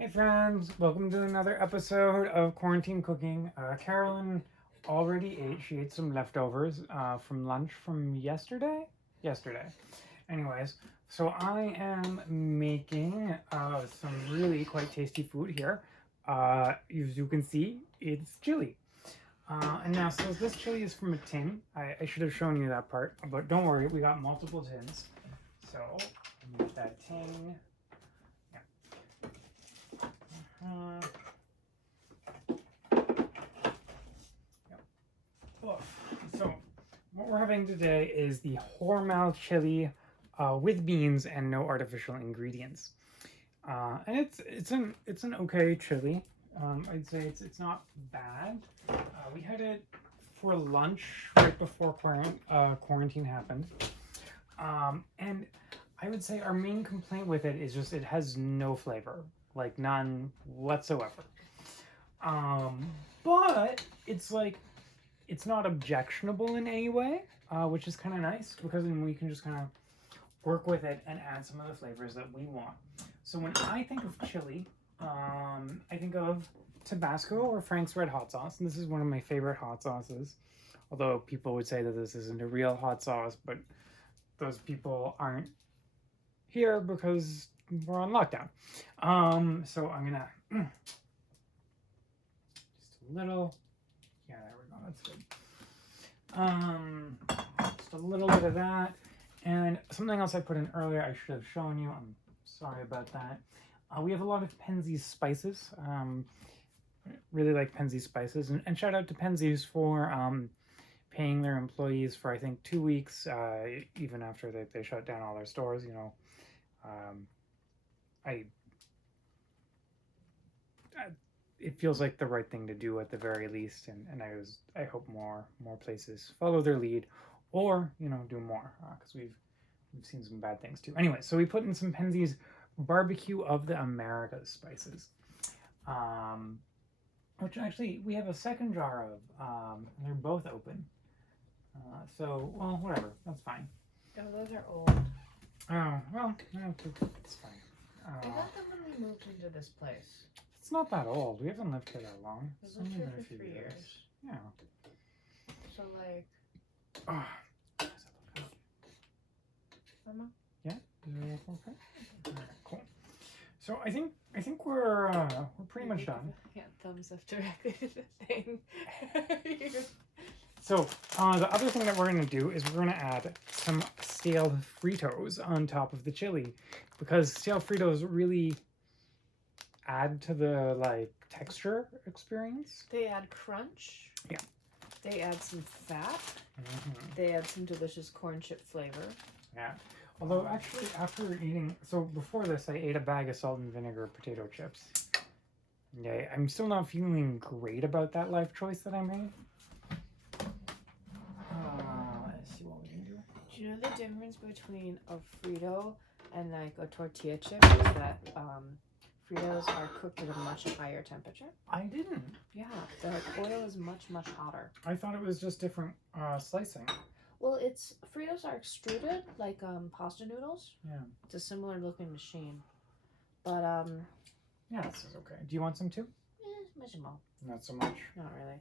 Hey friends, welcome to another episode of Quarantine Cooking. Carolyn already ate. She ate some leftovers from lunch from yesterday. Anyways, so I am making some really quite tasty food here. As you can see, it's chili. And now, so this chili is from a tin. I should have shown you that part, but don't worry, we got multiple tins. So, move that tin. Uh, so, what we're having today is the Hormel chili with beans and no artificial ingredients. And it's an okay chili. I'd say it's not bad. We had it for lunch right before quarantine happened. And I would say our main complaint with it is just it has no flavor, like none whatsoever. But it's not objectionable in any way, which is kind of nice because then we can just kind of work with it and add some of the flavors that we want. So when I think of chili, I think of Tabasco or Frank's Red Hot Sauce, and this is one of my favorite hot sauces. Although people would say that this isn't a real hot sauce, but those people aren't here because we're on lockdown. So I'm gonna just a little. Yeah, there we go. That's good. Just a little bit of that, and something else I put in earlier. I should have shown you. I'm sorry about that. We have a lot of Penzeys spices. Really like Penzeys spices, and shout out to Penzeys for paying their employees for I think 2 weeks, even after they shut down all their stores. You know, it feels like the right thing to do at the very least, and I hope more places follow their lead, or do more because we've seen some bad things too. Anyway, so we put in some Penzeys Barbecue of the Americas spices, which actually we have a second jar of, and they're both open. So, well, whatever, that's fine. Oh, those are old. Oh, well, it's fine. I got them when we moved into this place. It's not that old. We haven't lived here that long. We've lived here for 3 years. Yeah. So, like... Oh. Mama? Yeah? Okay? Alright, cool. So I think we're pretty much done. Yeah, thumbs up directly to the thing. So the other thing that we're going to do is we're going to add some stale Fritos on top of the chili, because stale Fritos really add to the texture experience. They add crunch. Yeah. They add some fat. Mm-hmm. They add some delicious corn chip flavor. Yeah. Although actually after eating, so before this I ate a bag of salt and vinegar potato chips. Yeah, I'm still not feeling great about that life choice that I made. Let's see what we can do. Do you know the difference between a Frito and like a tortilla chip is that Fritos are cooked at a much higher temperature? I didn't. Yeah, the oil is much much hotter. I thought it was just different slicing. Well, Fritos are extruded like pasta noodles. Yeah. It's a similar looking machine, but yeah, this is okay. Do you want some too? minimal. Not so much. Not really.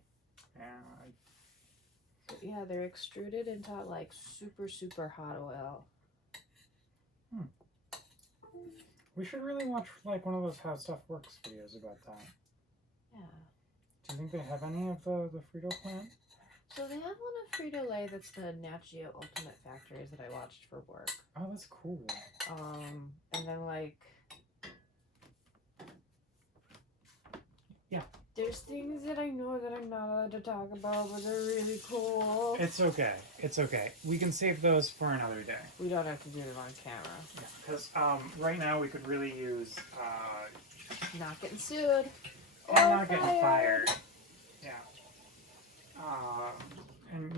Yeah. Yeah, they're extruded into like super hot oil. We should really watch one of those How Stuff Works videos about that. Yeah. Do you think they have any of the Frito plant? So they have one of Frito-Lay that's the Nat Geo Ultimate Factories that I watched for work. Oh, that's cool. And then yeah. There's things that I know that I'm not allowed to talk about, but they're really cool. It's okay. It's okay. We can save those for another day. We don't have to do it on camera. Yeah, because right now we could really use... not getting sued. Or not getting fired. Yeah. And,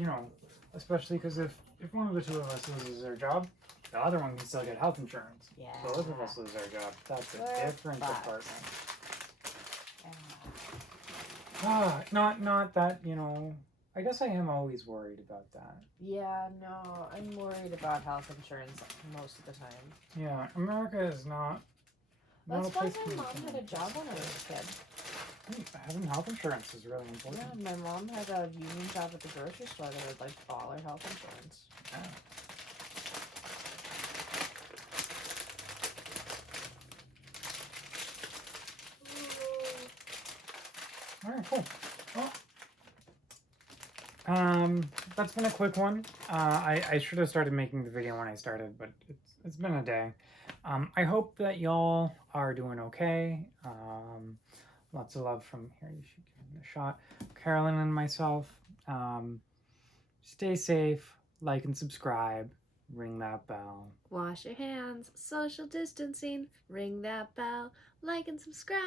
especially because if one of the two of us loses their job, the other one can still get health insurance. Yeah. Both of us lose our job. That's a different department. Not that, I guess I am always worried about that. Yeah, no, I'm worried about health insurance most of the time. Yeah, America is not Not That's a why place my for mom had a job when I was a kid. Having health insurance is really important. Yeah, my mom had a union job at the grocery store that had like all her health insurance. Yeah. All right, cool. Well, that's been a quick one. I should have started making the video when I started, but it's been a day. I hope that y'all are doing okay. Lots of love from here. You should give him a shot. Carolyn and myself. Stay safe. Like and subscribe. Ring that bell. Wash your hands, social distancing, ring that bell, like and subscribe.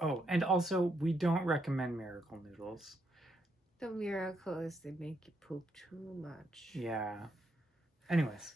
Oh, and also, we don't recommend Miracle Noodles. The miracle is they make you poop too much. Yeah. Anyways.